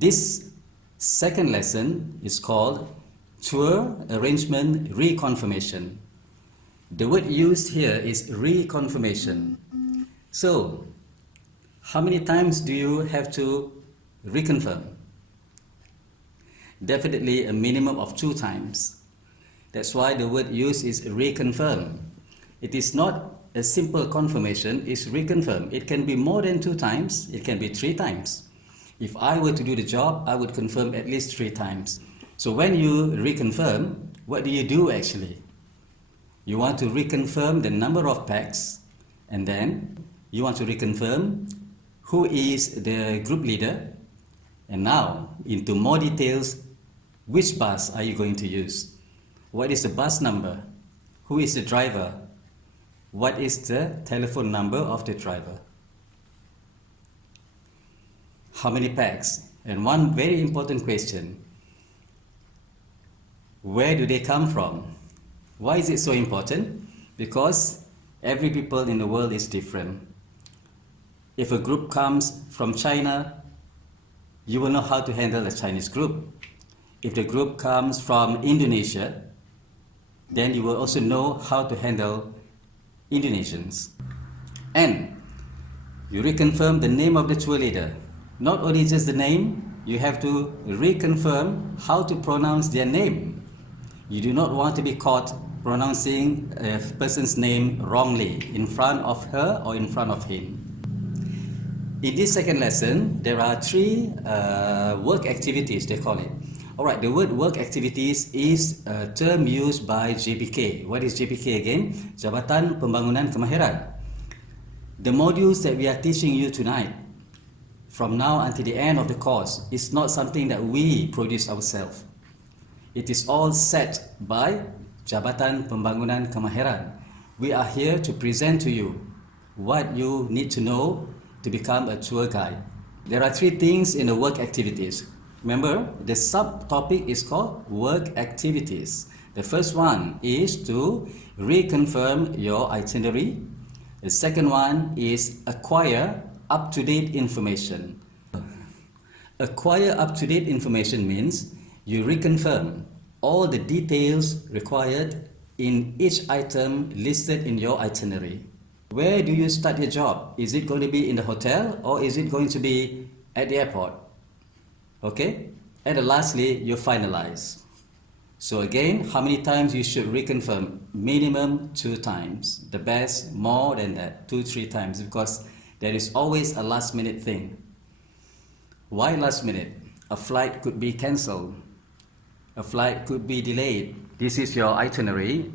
This second lesson is called Tour Arrangement Reconfirmation. The word used here is reconfirmation. So, how many times do you have to reconfirm? Definitely a minimum of 2 times. That's why the word used is reconfirm. It is not a simple confirmation, it's reconfirm. It can be more than 2 times, it can be 3 times. If I were to do the job, I would confirm at least 3 times. So when you reconfirm, what do you do actually? You want to reconfirm the number of packs, and then you want to reconfirm who is the group leader, and now into more details, which bus are you going to use? What is the bus number? Who is the driver? What is the telephone number of the driver? How many packs? And one very important question, where do they come from? Why is it so important? Because every people in the world is different. If a group comes from China, you will know how to handle a Chinese group. If the group comes from Indonesia, then you will also know how to handle Indonesians. And you reconfirm the name of the tour leader. Not only just the name, you have to reconfirm how to pronounce their name. You do not want to be caught pronouncing a person's name wrongly in front of her or in front of him. In this second lesson, there are 3 work activities, they call it. Alright, the word work activities is a term used by JPK. What is JPK again? Jabatan Pembangunan Kemahiran. The modules that we are teaching you tonight, from now until the end of the course, is not something that we produce ourselves. It is all set by Jabatan Pembangunan Kemahiran. We are here to present to you what you need to know to become a tour guide. There are 3 things in the work activities. Remember, the subtopic is called work activities. The first one is to reconfirm your itinerary. The second one is acquire up-to-date information. Acquire up-to-date information means you reconfirm all the details required in each item listed in your itinerary. Where do you start your job? Is it going to be in the hotel or is it going to be at the airport? Okay? And lastly, you finalize. So again, how many times you should reconfirm? Minimum 2 times. The best, more than that, 2-3 times, because there is always a last minute thing. Why last minute? A flight could be cancelled. A flight could be delayed. This is your itinerary.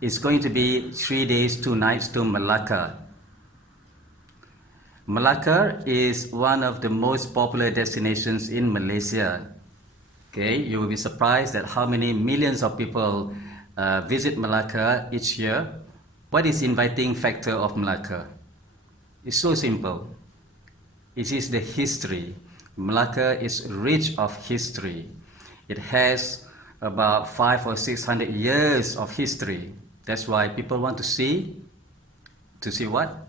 It's going to be 3 days, 2 nights to Malacca. Malacca is one of the most popular destinations in Malaysia. Okay, you will be surprised at how many millions of people visit Malacca each year. What is the inviting factor of Malacca? It's so simple. It is the history. Malacca is rich of history. It has about 500 or 600 years of history. That's why people want to see what?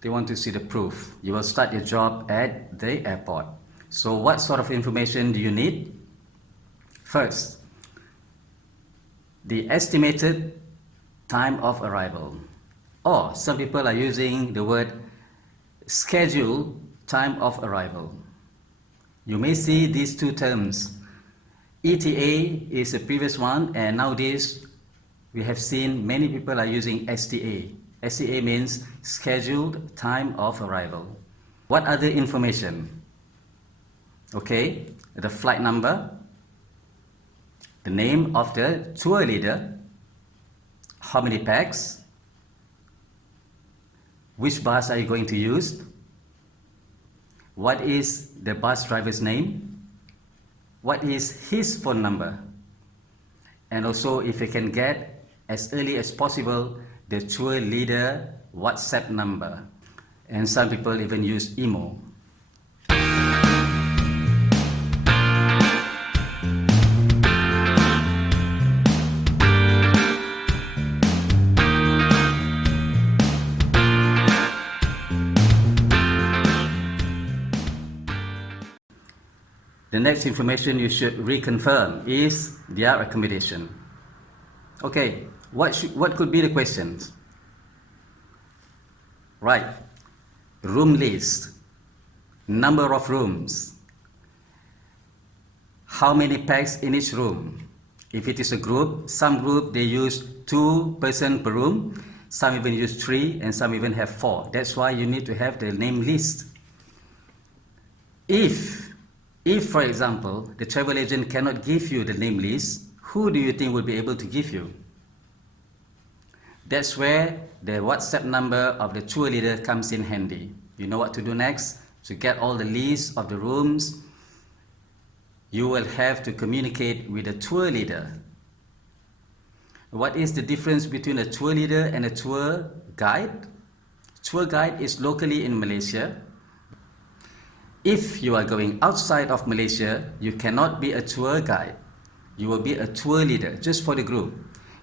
They want to see the proof. You will start your job at the airport. So what sort of information do you need? First, the estimated time of arrival. Or some people are using the word scheduled time of arrival. You may see these 2 terms. ETA is the previous one, and nowadays we have seen many people are using STA. STA means scheduled time of arrival. What other information? Okay, the flight number, the name of the tour leader, how many packs, which bus are you going to use, what is the bus driver's name, what is his phone number, and also if you can get as early as possible the tour leader WhatsApp number. And some people even use email. The next information you should reconfirm is their accommodation. Okay, what could be the questions? Right, room list, number of rooms, how many packs in each room. If it is a group, some group they use 2 persons per room, some even use 3, and some even have 4. That's why you need to have the name list. If for example, the travel agent cannot give you the name list, who do you think will be able to give you? That's where the WhatsApp number of the tour leader comes in handy. You know what to do next? To get all the lists of the rooms, you will have to communicate with the tour leader. What is the difference between a tour leader and a tour guide? Tour guide is locally in Malaysia. If you are going outside of Malaysia, you cannot be a tour guide. You will be a tour leader just for the group.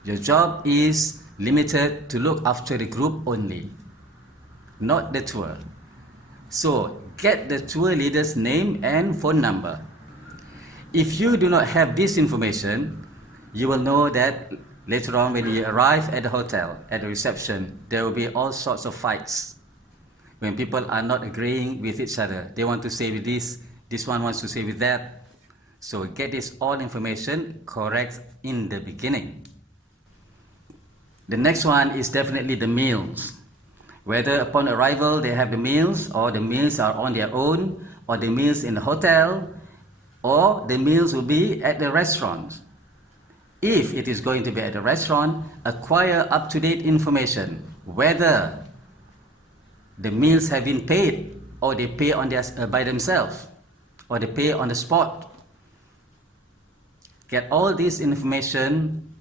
Your job is limited to look after the group only, not the tour. So get the tour leader's name and phone number. If you do not have this information, you will know that later on when you arrive at the hotel, at the reception, there will be all sorts of fights. When people are not agreeing with each other, they want to say with this one wants to say with that. So get this all information correct in the beginning. The next one is definitely the meals. Whether upon arrival they have the meals, or the meals are on their own, or the meals in the hotel, or the meals will be at the restaurant. If it is going to be at the restaurant, acquire up-to-date information, whether the meals have been paid, or they pay on by themselves, or they pay on the spot. Get all this information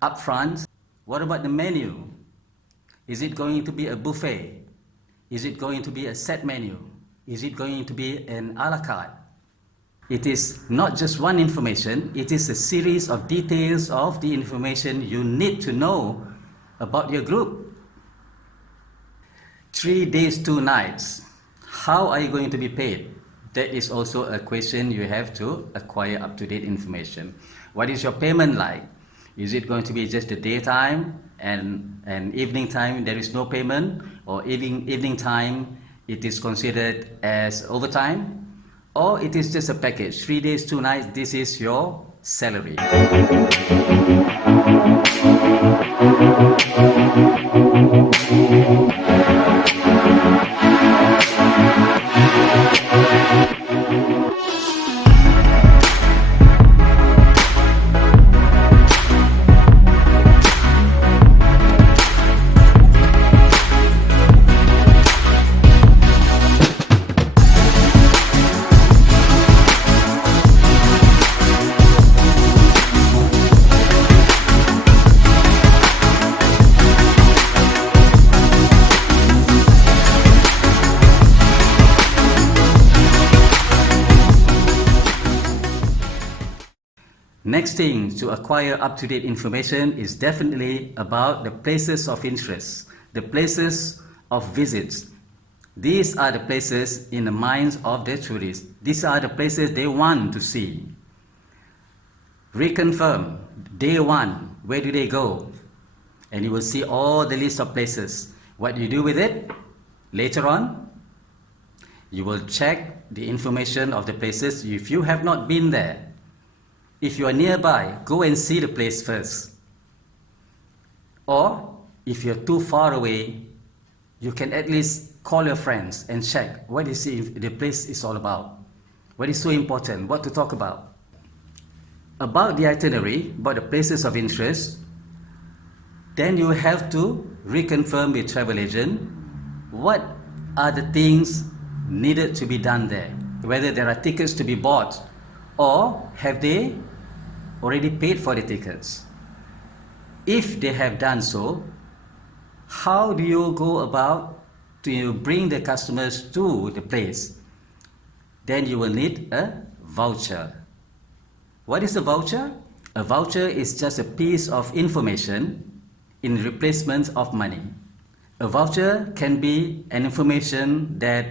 up front. What about the menu? Is it going to be a buffet? Is it going to be a set menu? Is it going to be an a la carte? It is not just one information, it is a series of details of the information you need to know about your group. 3 days, 2 nights. How are you going to be paid? That is also a question you have to acquire up-to-date information. What is your payment like? Is it going to be just the daytime and evening time there is no payment, or evening time it is considered as overtime, or it is just a package, 3 days, 2 nights, this is your salary. Next thing to acquire up-to-date information is definitely about the places of interest, the places of visits. These are the places in the minds of the tourists. These are the places they want to see. Reconfirm, day 1, where do they go? And you will see all the list of places. What do you do with it? Later on, you will check the information of the places if you have not been there. If you are nearby, go and see the place first. Or if you're too far away, you can at least call your friends and check what is the place is all about. What is so important, what to talk about. About the itinerary, about the places of interest, then you have to reconfirm with travel agent what are the things needed to be done there. Whether there are tickets to be bought, or have they already paid for the tickets. If they have done so, how do you go about to bring the customers to the place? Then you will need a voucher. What is a voucher? A voucher is just a piece of information in replacement of money. A voucher can be an information that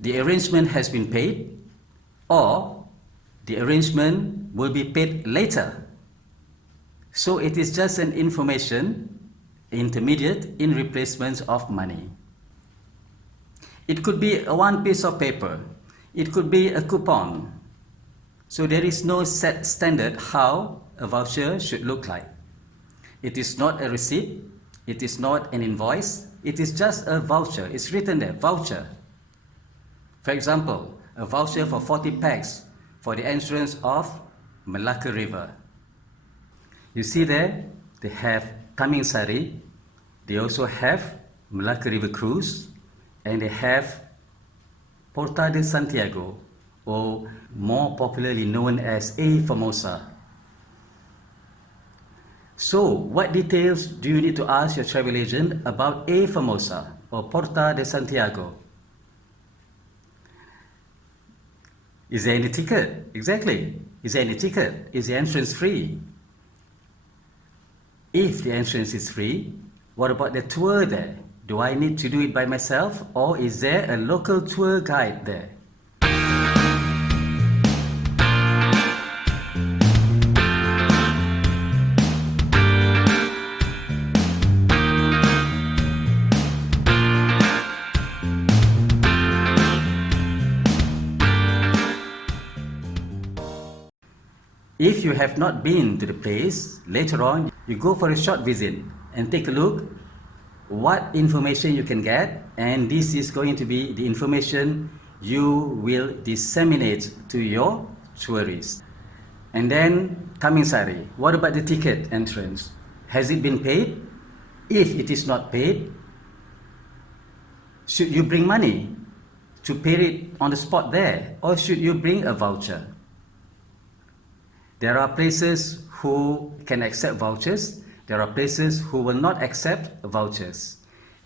the arrangement has been paid, or the arrangement will be paid later. So it is just an information intermediate in replacement of money. It could be one piece of paper. It could be a coupon. So there is no set standard how a voucher should look like. It is not a receipt. It is not an invoice. It is just a voucher. It's written there, voucher. For example, a voucher for 40 packs for the entrance of Malacca River. You see there, they have Tamingsari. They also have Malacca River Cruise, and they have Porta de Santiago, or more popularly known as A Famosa. So, what details do you need to ask your travel agent about A Famosa or Porta de Santiago? Is there any ticket? Exactly. Is there any ticket? Is the entrance free? If the entrance is free, what about the tour there? Do I need to do it by myself, or is there a local tour guide there? If you have not been to the place, later on you go for a short visit and take a look what information you can get, and this is going to be the information you will disseminate to your tourists. And then Tamingsari, what about the ticket entrance? Has it been paid? If it is not paid, should you bring money to pay it on the spot there, or should you bring a voucher? There are places who can accept vouchers. There are places who will not accept vouchers.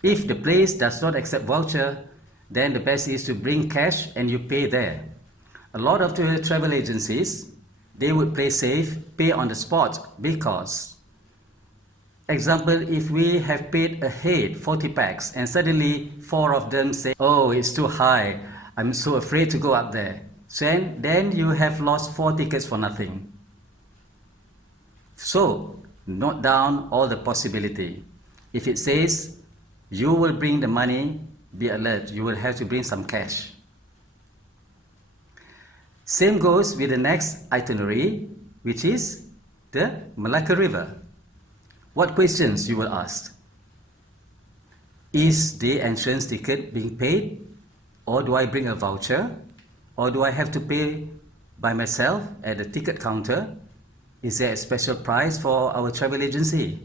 If the place does not accept voucher, then the best is to bring cash and you pay there. A lot of travel agencies, they would play safe, pay on the spot, because, example, if we have paid ahead 40 packs and suddenly 4 of them say, oh, it's too high, I'm so afraid to go up there. So then you have lost 4 tickets for nothing. So, note down all the possibility. If it says you will bring the money, be alert, you will have to bring some cash. Same goes with the next itinerary, which is the Malacca River. What questions you will ask? Is the entrance ticket being paid? Or do I bring a voucher? Or do I have to pay by myself at the ticket counter? Is there a special price for our travel agency?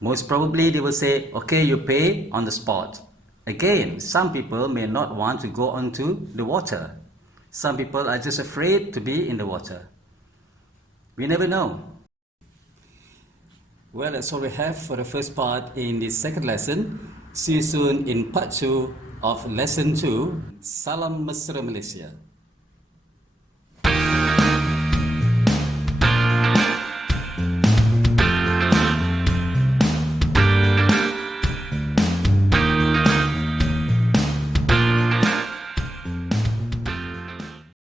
Most probably they will say, okay, you pay on the spot. Again, some people may not want to go onto the water. Some people are just afraid to be in the water. We never know. Well, that's all we have for the first part in the second lesson. See you soon in part 2 of lesson 2. Salam Mesra Malaysia.